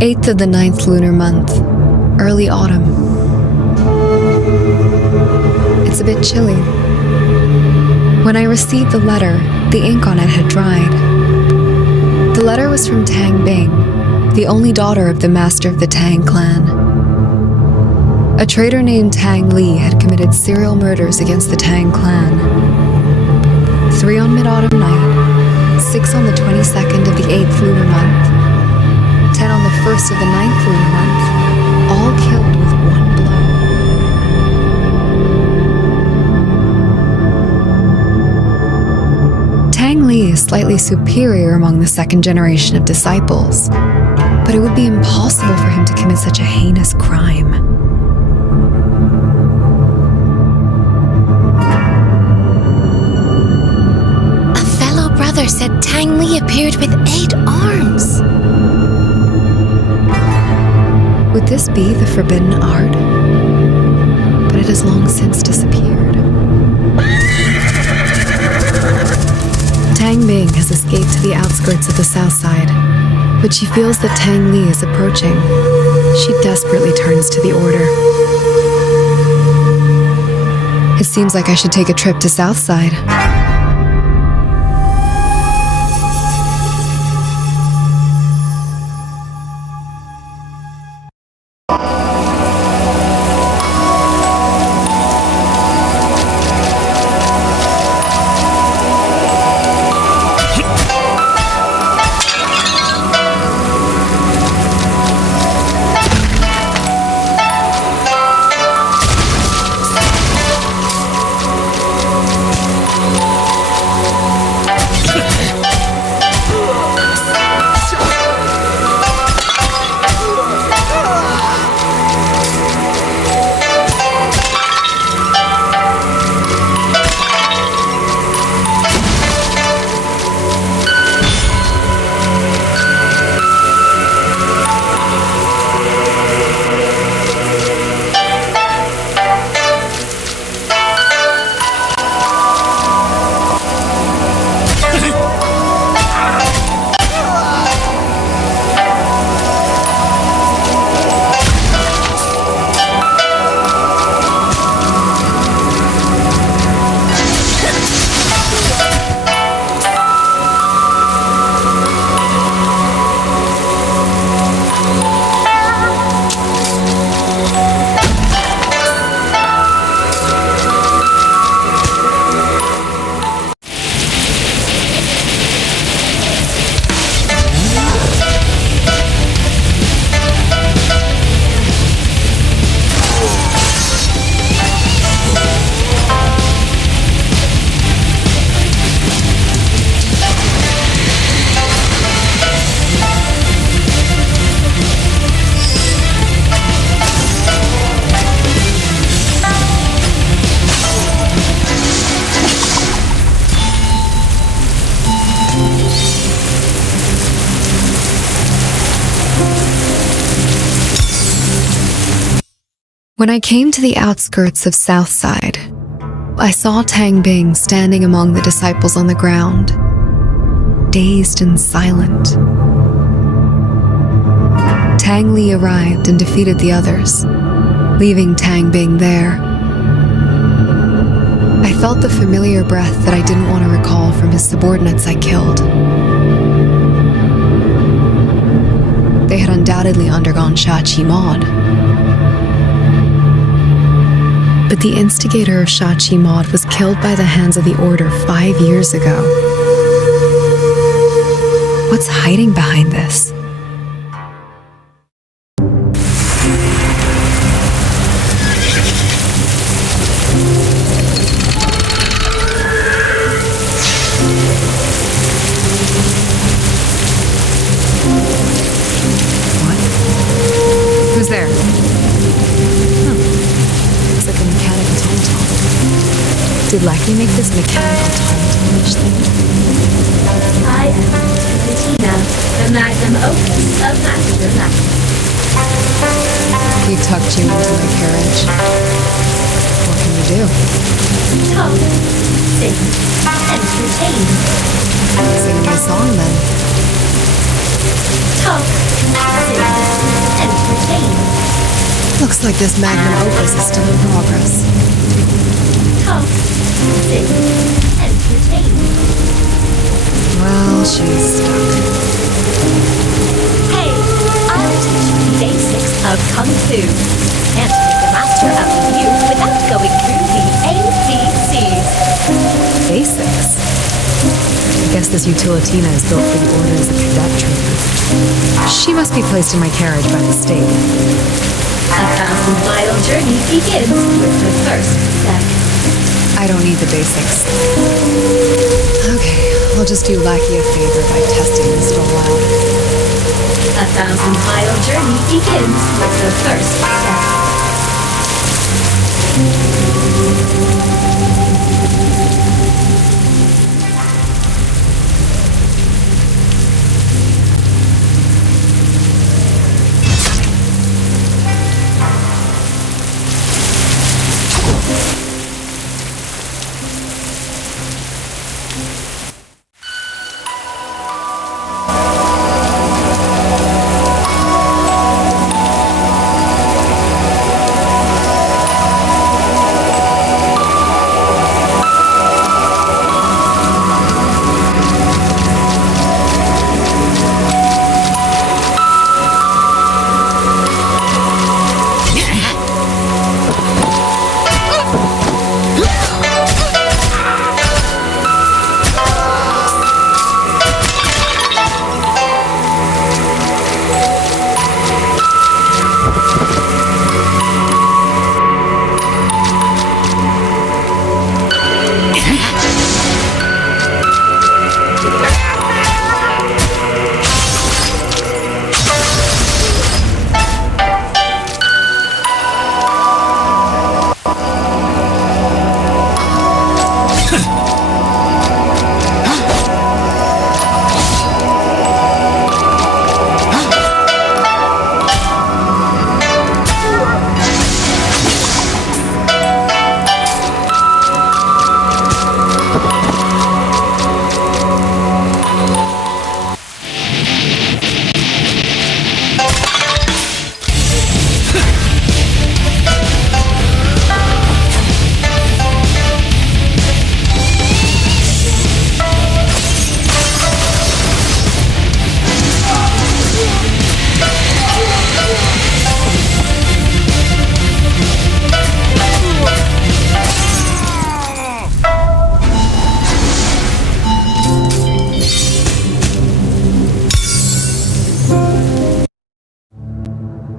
8th of the 9th lunar month, early autumn. It's a bit chilly. When I received the letter, the ink on it had dried. The letter was from Tang Bing, the only daughter of the master of the Tang clan. A traitor named Tang Li had committed serial murders against the Tang clan. 3 on mid-autumn night, 6 on the 22nd of the 8th lunar month, 10 on the 1st of the 9th lunar month, all killed with one blow. Tang Li is slightly superior among the second generation of disciples, but it would be impossible for him to commit such a heinous crime. Said Tang Li appeared with 8 arms. Would this be the forbidden art? But it has long since disappeared. Tang Bing has escaped to the outskirts of the south side, but she feels that Tang Li is approaching. She desperately turns to the order. It seems like I should take a trip to south side. When I came to the outskirts of Southside, I saw Tang Bing standing among the disciples on the ground, dazed and silent. Tang Li arrived and defeated the others, leaving Tang Bing there. I felt the familiar breath that I didn't want to recall from his subordinates I killed. They had undoubtedly undergone Shachi Mod. But the instigator of Shachi Mod was killed by the hands of the Order 5 years ago. What's hiding behind this? What? Who's there? Did Lucky make this mechanical taunt-ish thing? I am Bettina, the magnum opus of Master Magic. He tucked you into my carriage. What can you do? Talk, sing, entertain. Sing me a song then. Talk, sing, entertain. Looks like this magnum opus is still in progress. Talk, sing, entertain. Well, she's stuck. Hey, I'll teach you the basics of Kung Fu. Can't make a master out of you without going through the ABCs. Basics. I guess this Utilitina is built for the order as a cadet trooper. She must be placed in my carriage by mistake. A 1,000-mile journey begins with the first step. I don't need the basics. Okay, I'll just do Lackey a favor by testing this for a while. A 1,000-mile journey begins with the first step.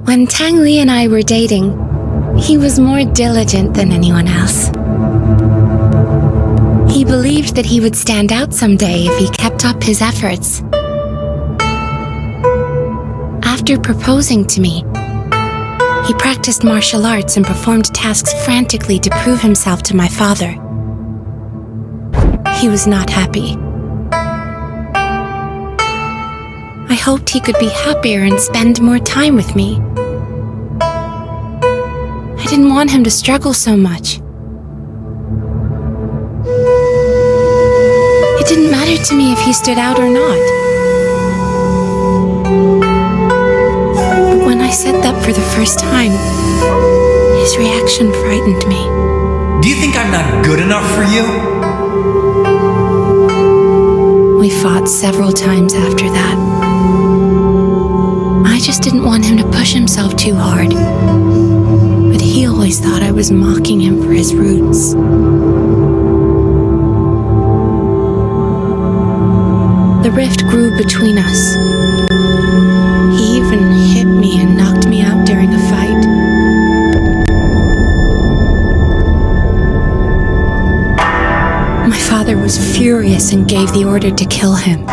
When Tang Li and I were dating, he was more diligent than anyone else. He believed that he would stand out someday if he kept up his efforts. After proposing to me, he practiced martial arts and performed tasks frantically to prove himself to my father. He was not happy. I hoped he could be happier and spend more time with me. I didn't want him to struggle so much. It didn't matter to me if he stood out or not. But when I said that for the first time, his reaction frightened me. Do you think I'm not good enough for you? We fought several times after that. I just didn't want him to push himself too hard. But he always thought I was mocking him for his roots. The rift grew between us. He even hit me and knocked me out during a fight. My father was furious and gave the order to kill him.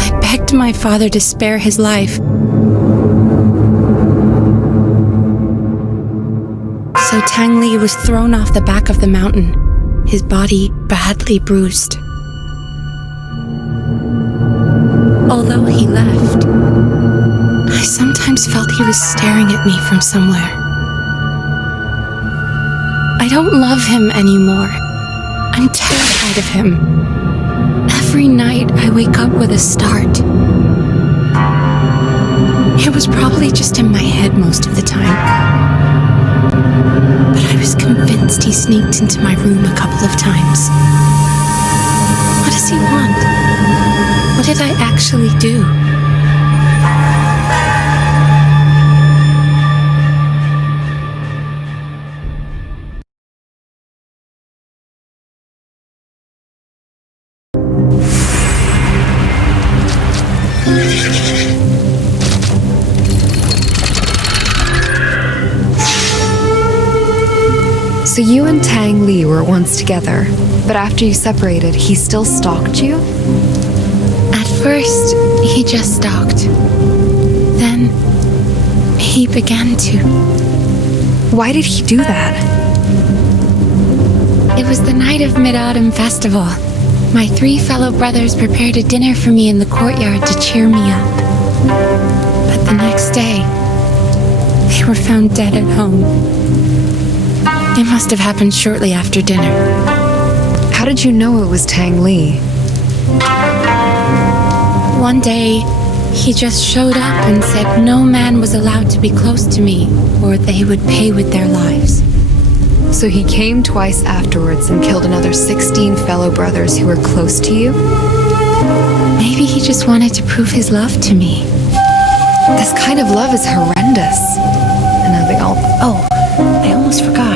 I begged my father to spare his life. So Tang Li was thrown off the back of the mountain, his body badly bruised. Although he left, I sometimes felt he was staring at me from somewhere. I don't love him anymore. I'm terrified of him. Every night I wake up with a start. It was probably just in my head most of the time. But I was convinced he sneaked into my room a couple of times. What does he want? What did I actually do? So you and Tang Li were once together, but after you separated, he still stalked you? At first, he just stalked. Then, he began to. Why did he do that? It was the night of Mid-Autumn Festival. My 3 fellow brothers prepared a dinner for me in the courtyard to cheer me up. But the next day, they were found dead at home. It must have happened shortly after dinner. How did you know it was Tang Li? One day, he just showed up and said no man was allowed to be close to me, or they would pay with their lives. So he came twice afterwards and killed another 16 fellow brothers who were close to you? Maybe he just wanted to prove his love to me. This kind of love is horrendous. And now they all... Oh, I almost forgot.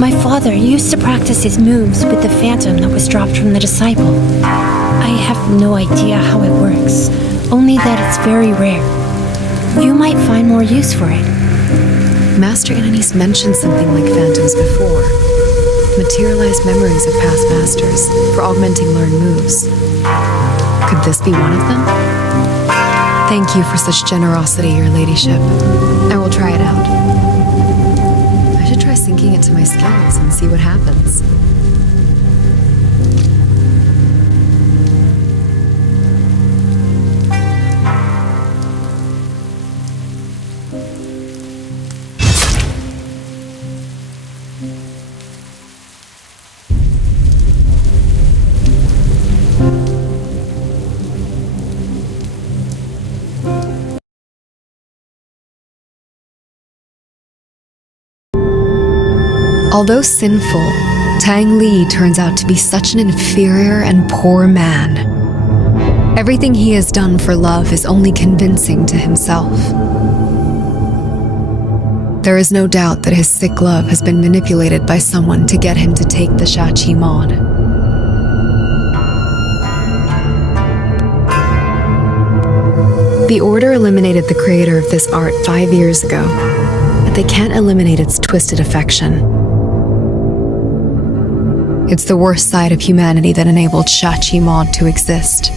My father used to practice his moves with the phantom that was dropped from the disciple. I have no idea how it works, only that it's very rare. You might find more use for it. Master Indonesia mentioned something like phantoms before. Materialized memories of past masters for augmenting learned moves. Could this be one of them? Thank you for such generosity, your ladyship. I will try it out. I should try sinking it to my skills and see what happens. Although sinful, Tang Li turns out to be such an inferior and poor man. Everything he has done for love is only convincing to himself. There is no doubt that his sick love has been manipulated by someone to get him to take the Shachi Mod. The Order eliminated the creator of this art 5 years ago, but they can't eliminate its twisted affection. It's the worst side of humanity that enabled Shachi Mod to exist.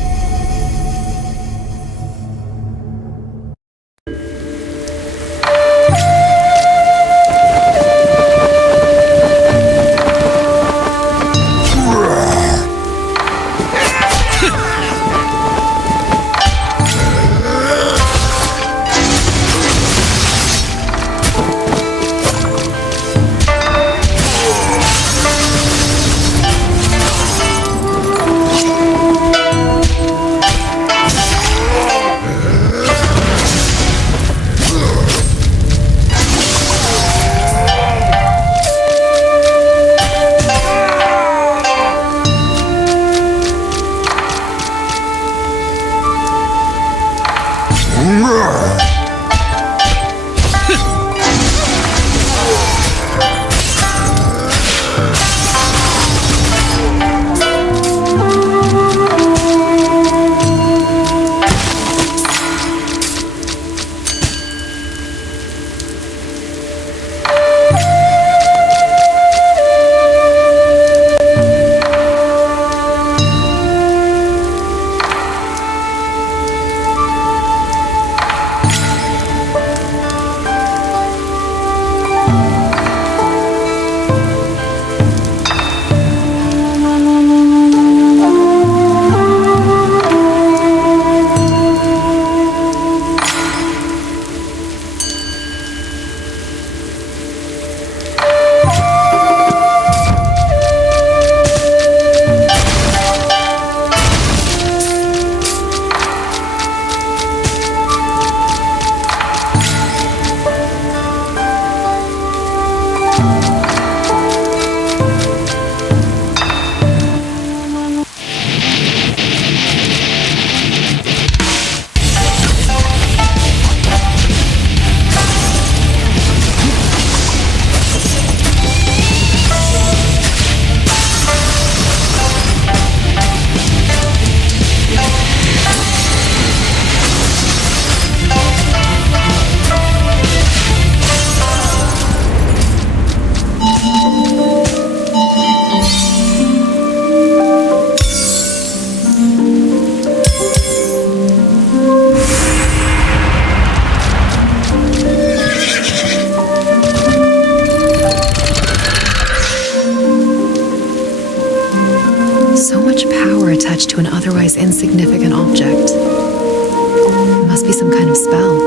to an otherwise insignificant object. It must be some kind of spell.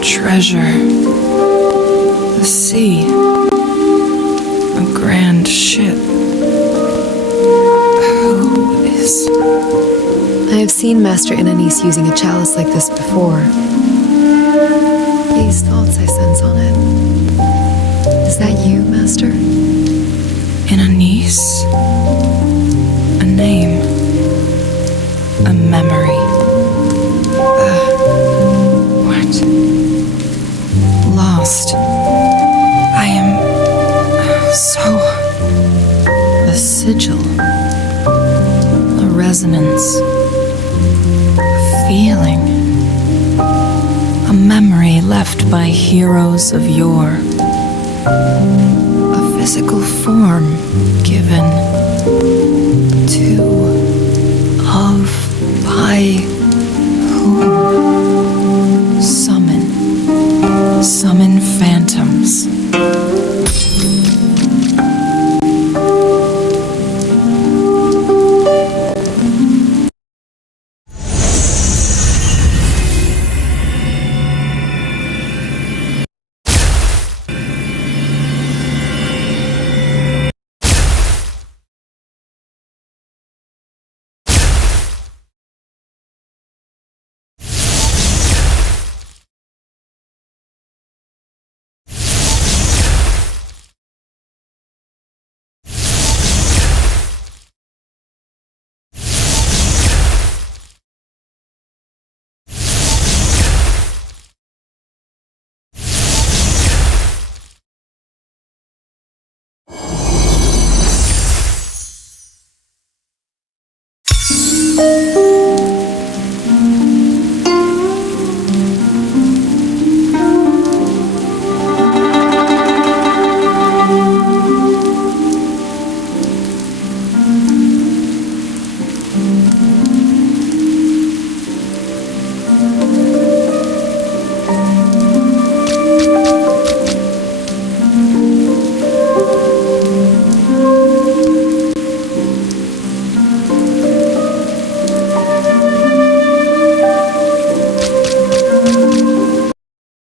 Treasure. The sea. A grand ship. Who is... I have seen Master Indonesia using a chalice like this before. These thoughts I sense on it. Is that you, Master? Indonesia. A name. A memory. What? Lost. I am so... The sigil. A resonance. A feeling. A memory left by heroes of yore. A physical form given to, of, by whom? Summon phantoms.